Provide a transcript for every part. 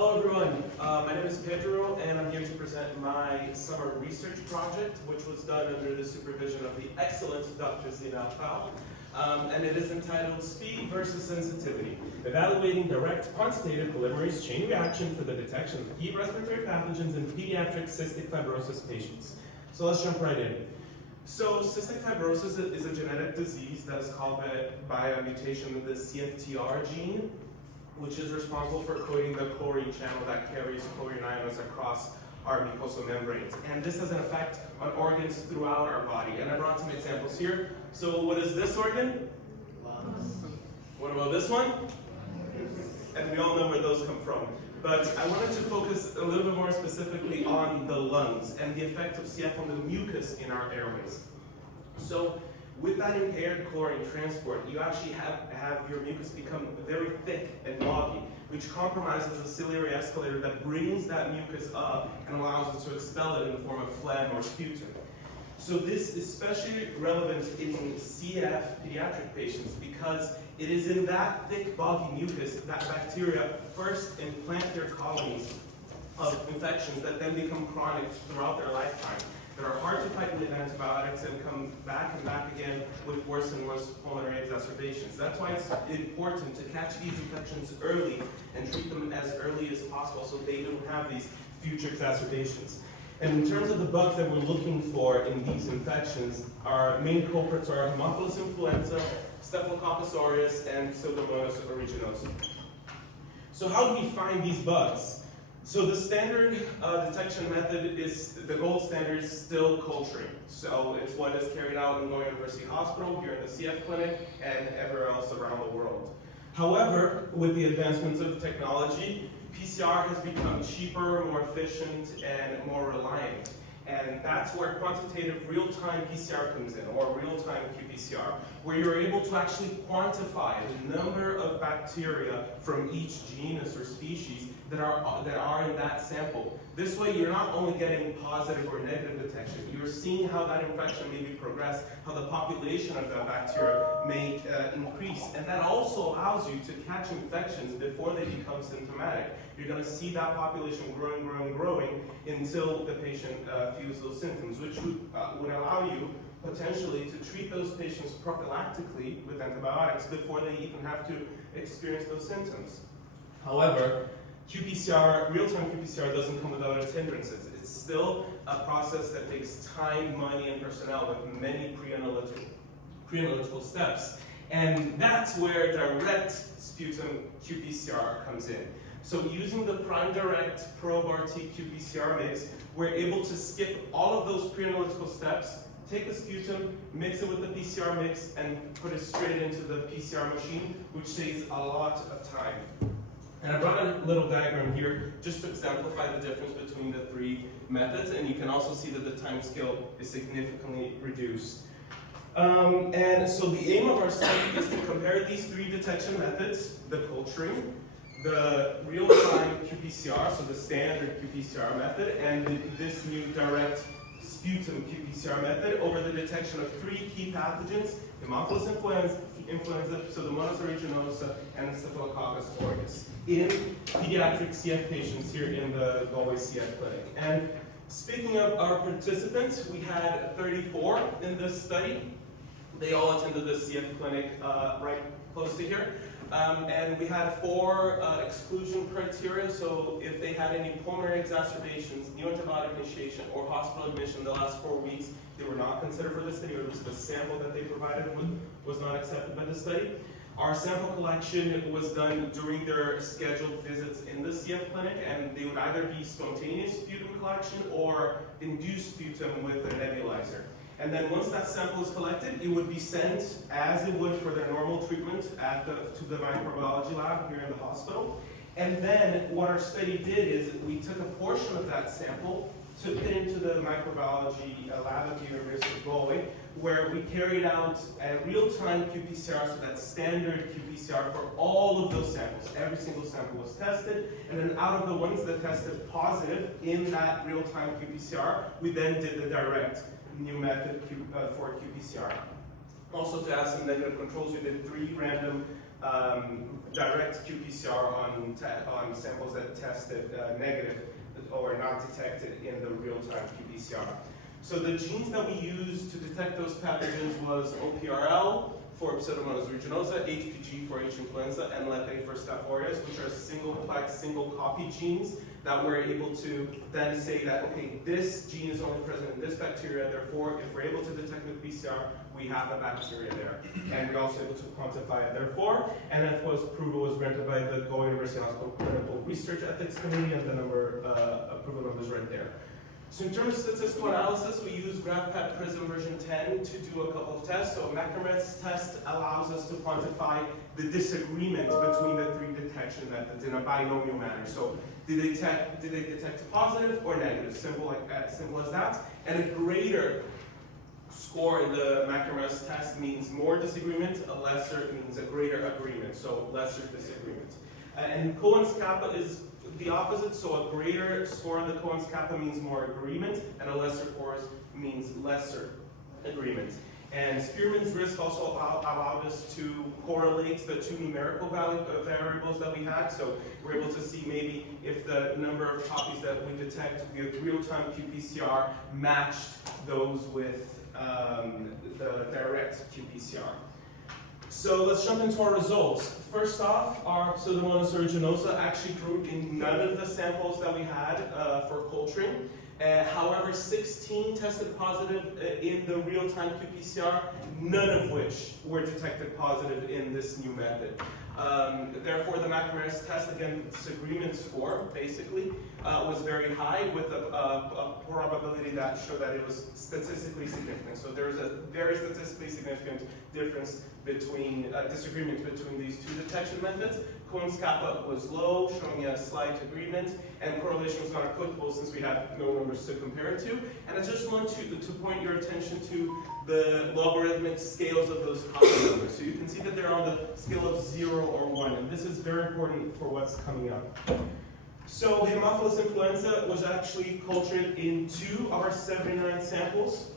Hello everyone, my name is Pedro and I'm here to present my summer research project, which was done under the supervision of the excellent Dr. Zina Alfal, and it is entitled Speed versus Sensitivity, Evaluating Direct Quantitative Polymerase Chain Reaction for the Detection of Key Respiratory Pathogens in Pediatric Cystic Fibrosis Patients. So let's jump right in. So cystic fibrosis is a genetic disease that is caused by a mutation of the CFTR gene, which is responsible for coating the chlorine channel that carries chlorine ions across our mucosal membranes. And this has an effect on organs throughout our body. And I brought some examples here. So what is this organ? Lungs. What about this one? And we all know where those come from. But I wanted to focus a little bit more specifically on the lungs and the effect of CF on the mucus in our airways. So with that impaired chlorine transport, you actually have your mucus become very thick and loggy, which compromises the ciliary escalator that brings that mucus up and allows us to expel it in the form of phlegm or sputum. So this is especially relevant in CF pediatric patients because it is in that thick, boggy mucus that bacteria first implant their colonies of infections that then become chronic throughout their lifetime, that are hard to fight with antibiotics and come back and back again with worse and worse pulmonary exacerbations. That's why it's important to catch these infections early and treat them as early as possible so they don't have these future exacerbations. And in terms of the bugs that we're looking for in these infections, our main culprits are Haemophilus influenza, Staphylococcus aureus, and Pseudomonas aeruginosa. So how do we find these bugs? So the standard detection method is, the gold standard is still culturing. So it's what is carried out in Loyola University Hospital, here in the CF clinic, and everywhere else around the world. However, with the advancements of technology, PCR has become cheaper, more efficient, and more reliant. And that's where quantitative real-time PCR comes in, or real-time qPCR, where you're able to actually quantify the number of bacteria from each genus or species that are in that sample. This way, you're not only getting positive or negative detection, you're seeing how that infection may be progressed, how the population of that bacteria may increase. And that also allows you to catch infections before they become symptomatic. You're going to see that population growing until the patient feels those symptoms, which would allow you potentially to treat those patients prophylactically with antibiotics before they even have to experience those symptoms. However, qPCR, real-time qPCR doesn't come without its hindrances. It's still a process that takes time, money, and personnel with many pre-analytical steps. And that's where direct sputum qPCR comes in. So using the Prime Direct Probe-RT qPCR mix, we're able to skip all of those pre-analytical steps, take the sputum, mix it with the PCR mix, and put it straight into the PCR machine, which saves a lot of time. And I brought a little diagram here just to exemplify the difference between the three methods, and you can also see that the time scale is significantly reduced. And so the aim of our study is to compare these three detection methods, the culturing, the real-time qPCR, so the standard qPCR method, and this new direct sputum qPCR method over the detection of three key pathogens, Haemophilus influenza, Pseudomonas aeruginosa, and Staphylococcus aureus, in pediatric CF patients here in the Galway CF clinic. And speaking of our participants, we had 34 in this study. They all attended the CF clinic right close to here. And we had 4 exclusion criteria, so if they had any pulmonary exacerbations, new antibiotic initiation, or hospital admission in the last 4 weeks, they were not considered for the study, or just the sample that they provided was not accepted by the study. Our sample collection was done during their scheduled visits in the CF clinic, and they would either be spontaneous sputum collection or induced sputum with a nebulizer. And then once that sample is collected, it would be sent as it would for their normal treatment to the microbiology lab here in the hospital. And then what our study did is we took a portion of that sample, took it into the microbiology lab at the University of Galway, where we carried out a real-time qPCR, so that standard qPCR for all of those samples. Every single sample was tested, and then out of the ones that tested positive in that real-time qPCR, we then did the direct new method for qPCR. Also, to add some negative controls, we did 3 random direct qPCR on samples that tested negative or not detected in the real-time qPCR. So the genes that we used to detect those pathogens was OPRL for Pseudomonas aeruginosa, HPG for H. influenza, and LEP for Staph aureus, which are single-plex, single-copy genes that we're able to then say that, okay, this gene is only present in this bacteria, therefore, if we're able to detect with PCR, we have the bacteria there. And we're also able to quantify it, therefore, and that was approval was granted by the Goa University Hospital Clinical Research Ethics Committee, and the approval number is right there. So in terms of statistical analysis, we use GraphPad Prism version 10 to do a couple of tests. So Macromet's test allows us to quantify the disagreement between the 3 detection methods in a binomial manner. So did they detect positive or negative? Simple as that. And a greater score in the Macromet's test means more disagreement, a lesser means a greater agreement, so lesser disagreement. And Cohen's kappa is the opposite, so a greater score on the Cohen's kappa means more agreement, and a lesser score means lesser agreement. And Spearman's risk also allowed us to correlate the 2 numerical variables that we had, so we're able to see maybe if the number of copies that we detect with real-time qPCR matched those with the direct qPCR. So let's jump into our results. First off, our Pseudomonas aeruginosa actually grew in none of the samples that we had for culturing. However, 16 tested positive in the real-time qPCR, none of which were detected positive in this new method. Therefore, the Macromet's test, again, disagreement score, basically, was very high with a probability that showed that it was statistically significant. So there is a very statistically significant difference between, disagreement between these 2 detection methods. Cohen's kappa was low, showing a slight agreement, and correlation was not applicable since we had no numbers to compare it to. And I just want to point your attention to the logarithmic scales of those copy numbers. So you can see that they're on the scale of 0 or 1, and this is very important for what's coming up. So Haemophilus influenza was actually cultured in 2 of our 79 samples,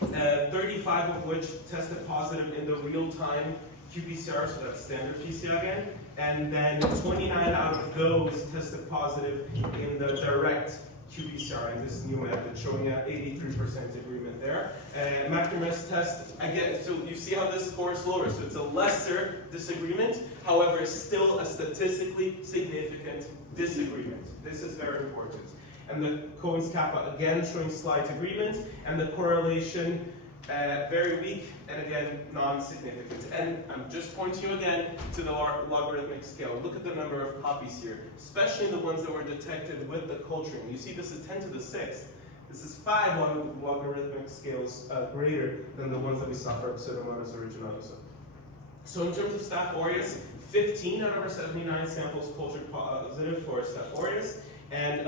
35 of which tested positive in the real-time qPCR, so that's standard PCR again, and then 29 out of those tested positive in the direct qPCR in this new method, showing an 83% agreement there. And Macromet's test, again, so you see how this score is lower, so it's a lesser disagreement, however, still a statistically significant disagreement. This is very important. And the Cohen's kappa, again, showing slight agreement, and the correlation very weak, and again, non-significant. And I'm just pointing you again to the logarithmic scale. Look at the number of copies here, especially the ones that were detected with the culturing. You see this is 10 to the 6th. This is 5 logarithmic scales greater than the ones that we saw for Pseudomonas aeruginosa. So in terms of Staph aureus, 15 out of our 79 samples cultured positive for Staph aureus. And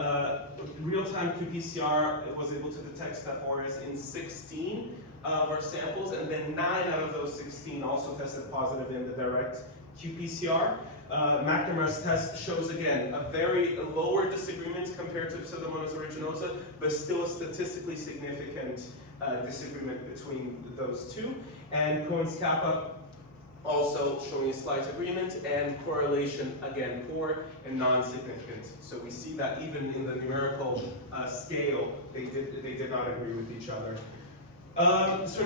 real-time qPCR was able to detect Staph aureus in 16 of our samples, and then 9 out of those 16 also tested positive in the direct qPCR. Macromet's test shows, again, a very lower disagreement compared to Pseudomonas aeruginosa, but still a statistically significant disagreement between those 2. And Cohen's kappa also showing a slight agreement, and correlation, again, poor and non-significant. So we see that even in the numerical scale, they did not agree with each other. So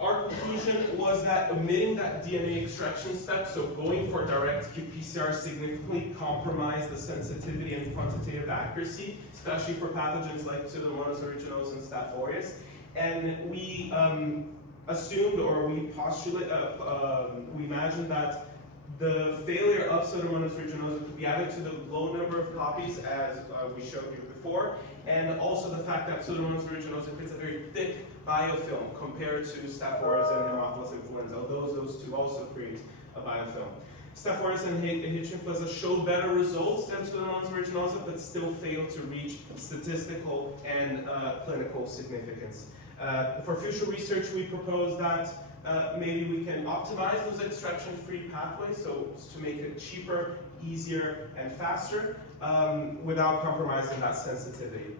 our conclusion was that omitting that DNA extraction step, so going for direct qPCR, significantly compromised the sensitivity and quantitative accuracy, especially for pathogens like Pseudomonas aeruginosa and Staph aureus. And we assumed, or we postulate, we imagined that the failure of Pseudomonas aeruginosa could be added to the low number of copies, as we showed you before, and also the fact that Pseudomonas aeruginosa creates a very thick biofilm compared to Staph aureus and Haemophilus influenza, although those 2 also create a biofilm. Staph aureus and H. influenza showed better results than Pseudomonas aeruginosa, but still failed to reach statistical and clinical significance. For future research, we propose that maybe we can optimize those extraction-free pathways, so to make it cheaper, easier, and faster, without compromising that sensitivity.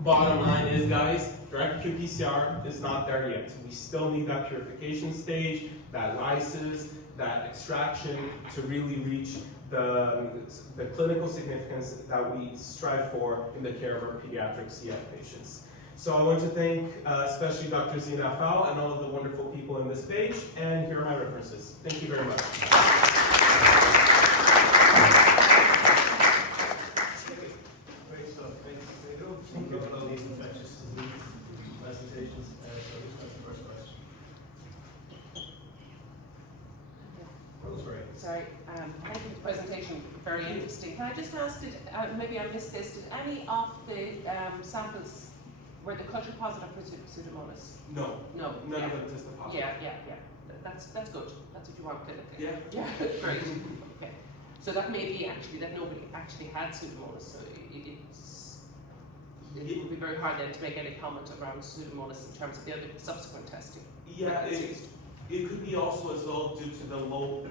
Bottom line is, guys, direct qPCR is not there yet. We still need that purification stage, that lysis, that extraction to really reach the clinical significance that we strive for in the care of our pediatric CF patients. So I want to thank especially Dr. Zina Fal and all of the wonderful people in this page, and here are my references. Thank you very much. Great stuff. Thanks, Pedro. Thank you for all these infectious disease presentations. So who's got the first question? Rosemary. Sorry, thank you for the presentation, very interesting. Can I just ask, maybe I missed this, did any of the samples, were the culture positive for Pseudomonas? No. No. None of them tested positive. Yeah. That's good. That's what you want clinically. Yeah. Yeah, great. Okay. So that may be actually that nobody actually had Pseudomonas, so it would be very hard then to make any comment around Pseudomonas in terms of the other subsequent testing. Yeah, it could be also as well due to the low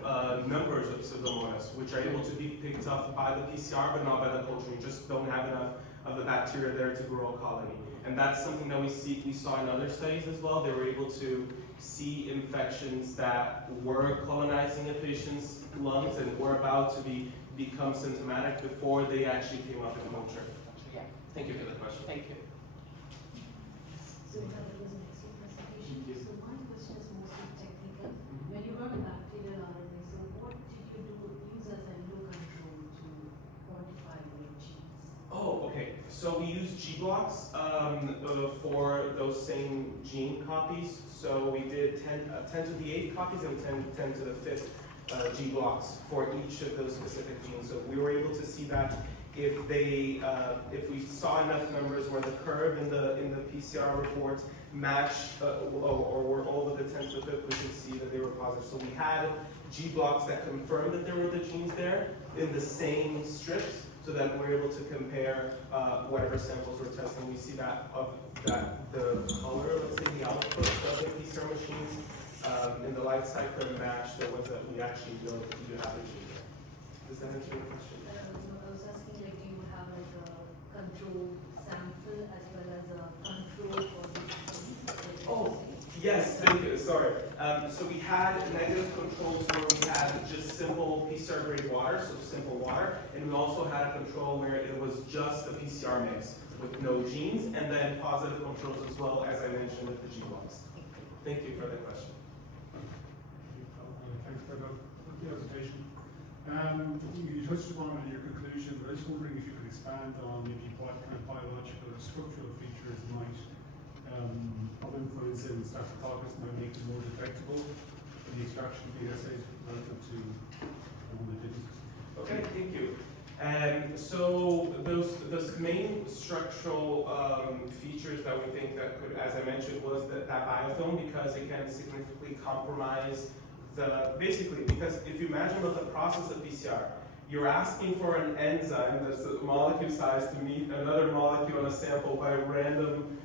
numbers of Pseudomonas, which are able to be picked up by the PCR but not by the culture. You just don't have enough of the bacteria there to grow a colony. And that's something that we saw in other studies as well. They were able to see infections that were colonizing a patient's lungs and were about to become symptomatic before they actually came up in culture. Yeah. Thank you for the question. Thank you. So that was an excellent presentation. So my question is mostly technical. When you run a bacterial RNA, so what did you use as a low control to quantify the genes? Oh, okay. So we use G-blocks for those same gene copies. So we did 10 to the 8th copies and 10 to the 5th G-blocks for each of those specific genes. So we were able to see that if we saw enough numbers where the curve in the PCR report matched or were over the 10 to the 5th, we could see that they were positive. So we had G-blocks that confirmed that there were the genes there in the same strips, so that we're able to compare whatever samples we're testing. We see that the color, let's say the output of the PCR machines in the light cycle match the ones that we actually know that you have a gene there. Does that answer your question? I was asking, like, do you have like a control sample as well as a control for the gene? Oh, yes, thank you. Sorry. So we had negative controls where we had just simple PCR grade water, so simple water, and we also had a control where it was just the PCR mix with no genes, and then positive controls as well, as I mentioned with the G-blocks. Thank you for the question. Thanks, Pedro. Good presentation. You touched upon in your conclusion, but I was wondering if you could expand on maybe what kind of biological or structural features might of influence in Staphylococcus might make them more detectable in the extraction of the assays relative to the one that didn't. Okay, thank you. So those main structural features that we think that could, as I mentioned, was that biofilm, because it can significantly compromise basically, because if you imagine what the process of PCR, you're asking for an enzyme that's a molecule size to meet another molecule on a sample by random,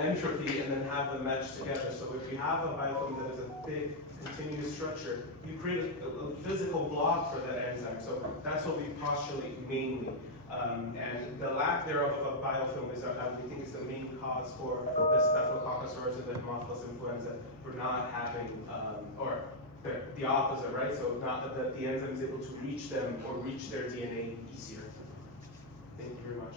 entropy, and then have them match together. So if you have a biofilm that is a big continuous structure, you create a physical block for that enzyme. So that's what we postulate mainly. And the lack thereof of a biofilm is, we think, is the main cause for the Staphylococcus aureus and the Haemophilus influenza for not having, or the opposite, right? So not that the enzyme is able to reach them or reach their DNA easier. Thank you very much.